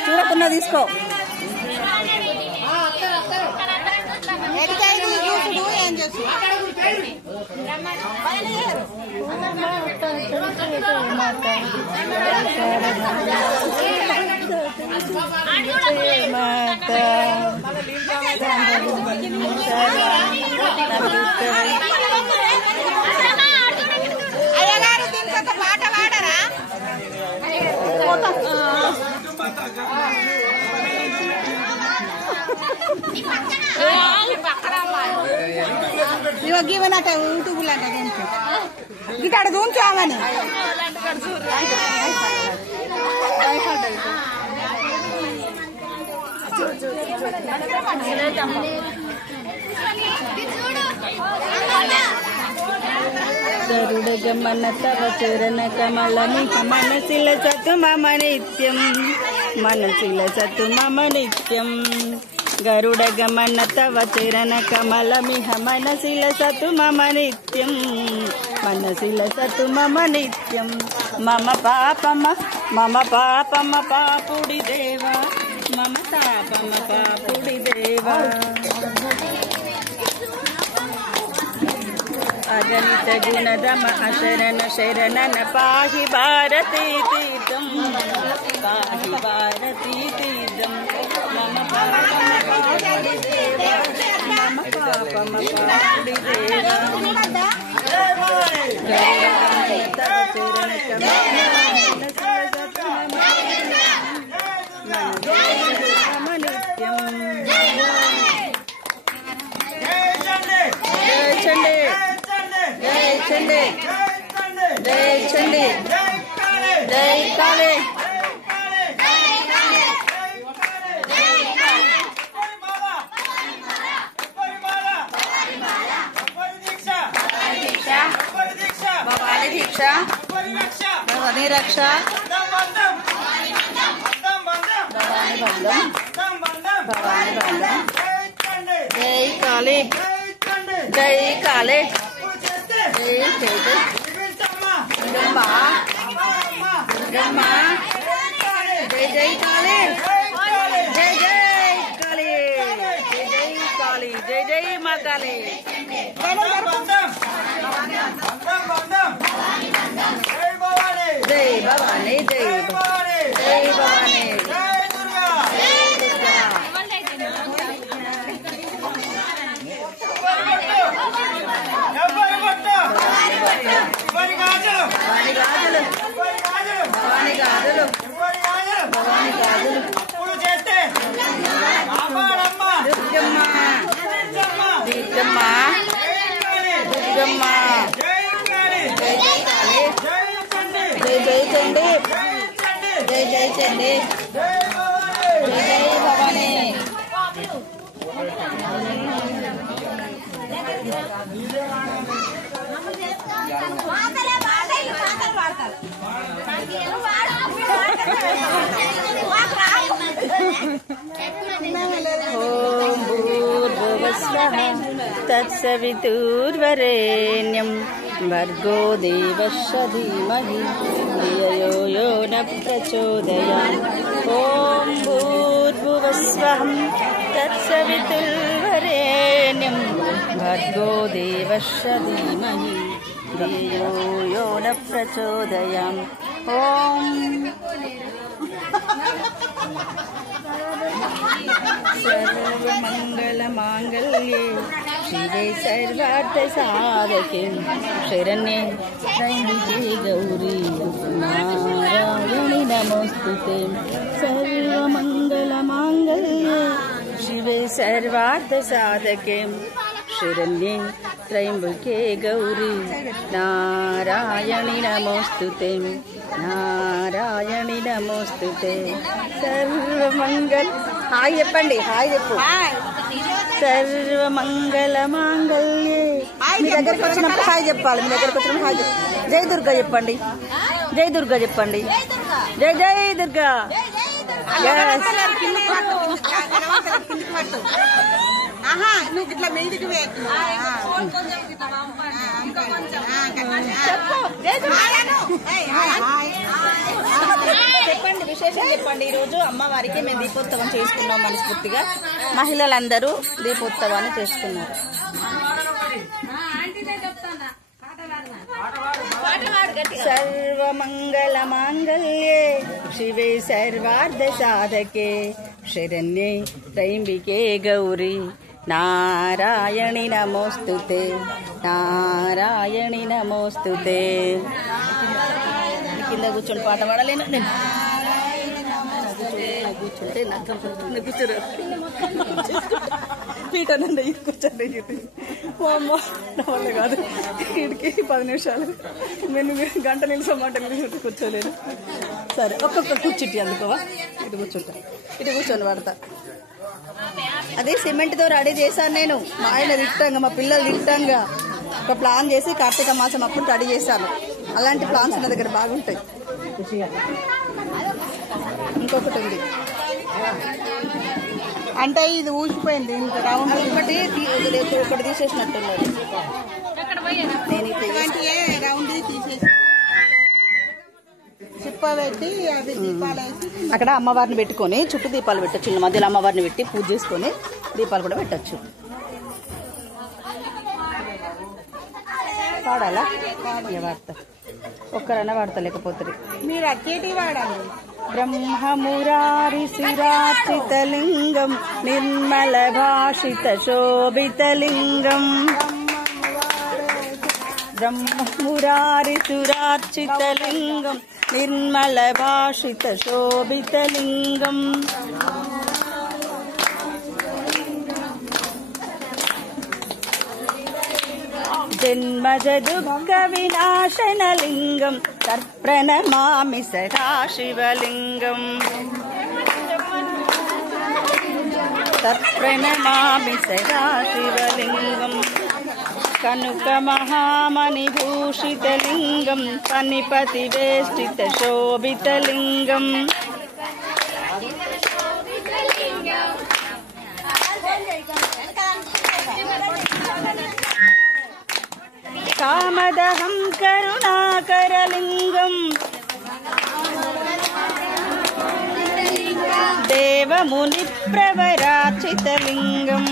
చూడకున్నా తీసుకో పాట పాడరా ఇవన్నట యూట్యూబ్లో గిటాడ చూంచామని గరుడగమన తవ చరణ కమలని మనసిల సతు మమ నిత్యం మనసిల సతు మమ నిత్యం గరుడగమన తవ చరణ కమలమిహ మనసిల సతు మమ నిత్యం మనసిల సతు మమ నిత్యం మమ పాపమ పాపుడి దేవా మమ తాపమ పాపుడి దేవా అగణిత గుణరమ అశరణ శరణన పాహి భారతీ తీర్థం పాహి భారతీ తీర్థం మమ పాపమ పాపుడి దేవా మమ పాపమ పాపుడి దేవా తవ చరణ కమల నిత్యం జై చండి జై చండి జై కాళీ భవానీ దీక్ష భవానీ రక్ష భవానీ బంధం భవానీ బంధం జై కాళీ జై కాళీ జై చైతన్య దుర్గమ్మ దుర్గమ్మ జై జై కాళీ జై జై కాళీ జై జై కాళీ జై జై మా కాళీ జై భవానీ జై జై భవానీ భవానీ గాజులు భవానీ గాజులు భవానీ గాజులు దుర్గమ్మ దుర్గమ్మ దుర్గమ్మ జై జై కాళీ జై జై చండి జై జై చండి జై జై భవానీ ఓం భూర్భువస్వః తత్సవితుర్వరేణ్యం భర్గో దేవస్య ధీమహి ధియో యో న ప్రచోదయాత్ ఓం భూర్భువస్వః తత్సవితుర్వరేణ్యం భర్గో దేవస్య ధీమహి ధియో యో న ప్రచోదయాత్ ఓం सर्वमंगलमांगल्ये शिवे सर्वार्थसाधके शरण्ये त्र्यंबके गौरी नारायणि नमोस्तुते सर्वमंगलमांगल्ये शिवे सर्वार्थसाधके शरण्ये त्र्यंबके गौरी नारायणि नमोस्तुते नारायणि नमोस्तुते सर्वमंगल हाय చెప్పండి హాయ్ చెప్పు సర్వమంగళమాంగళ్యే మీ దగ్గరికి వచ్చినప్పుడు హాయ్ చెప్పాలి మీ దగ్గరికి వచ్చినప్పుడు హాయ్ జై దుర్గా చెప్పండి జై దుర్గా చెప్పండి జై జై దుర్గా కిందికి పట్టు. ఆహా నువ్వు ఇట్లా మీదికి వేయకు. చెప్పండి, విశేషం చెప్పండి. ఈరోజు అమ్మవారికి మేము దీపోత్సవం చేసుకున్నాం మనస్ఫూర్తిగా. మహిళలందరూ దీపోత్సవాన్ని చేసుకున్నారు. సర్వమంగళ మాంగళ్యే శివే సర్వార్థ సాధకే శరణ్యే త్రయంబికే గౌరీ నారాయణి నమోస్తుతే నారాయణి నమోస్తుతే. కింద కూర్చొని పాట పాడలేను నేను. కూర్చుంటే నాకు కూర్చోరు పీట నుండి కూర్చోండి. అమ్మ నా వల్ల కాదు. వీడికి 10 నిమిషాలు నేను గంట నిలిచి కూర్చోలేను. సరే ఒక్కొక్క కూర్చుంటి అందుకోవా. ఇటు కూర్చుంటా, ఇటు కూర్చొని పడతా. అదే సిమెంట్తో రెడీ చేశాను నేను. మా ఆయన తిట్టంగా, మా పిల్లలు తిట్టంగా ఒక ప్లాన్ చేసి కార్తీక మాసం అప్పుడు రెడీ చేశాను. అలాంటి ప్లాన్స్ నా దగ్గర బాగుంటాయి. ఇంకొకటి ఉంది అంటే ఇది ఊసిపోయింది. ఇంకా రౌండ్ ఒకటి తీసేసినట్టున్నారు. నేను రౌండ్ తీసేసి చిప్ప పెట్టి అవి దీపాలు వేసి అక్కడ అమ్మవారిని పెట్టుకొని చుట్టూ దీపాలు పెట్టచ్చు. మధ్యలో అమ్మవారిని పెట్టి పూజ చేసుకొని దీపాలు కూడా పెట్టచ్చు. వాడాలా? వాడతా. ఒక్కరైనా వాడతా, లేకపోతే మీరు అట్టేటి వాడాలి. బ్రహ్మమురారి సురార్చితలింగం నిర్మల భాషిత శోభితలింగం. బ్రహ్మమురారి సురార్చితలింగం నిర్మల భాషిత శోభితలింగం. జన్మజ దుఃఖ వినాశనలింగం తర్ప్రణమామి సదాశివలింగం. తర్ప్రణమామి సదాశివలింగం. కనుక మహామణిభూషితలింగం పనిపతి వేష్టిత శోభితలింగం. కామదహం కరుణాకరలింగం దేవముని ప్రవరాచితలింగం.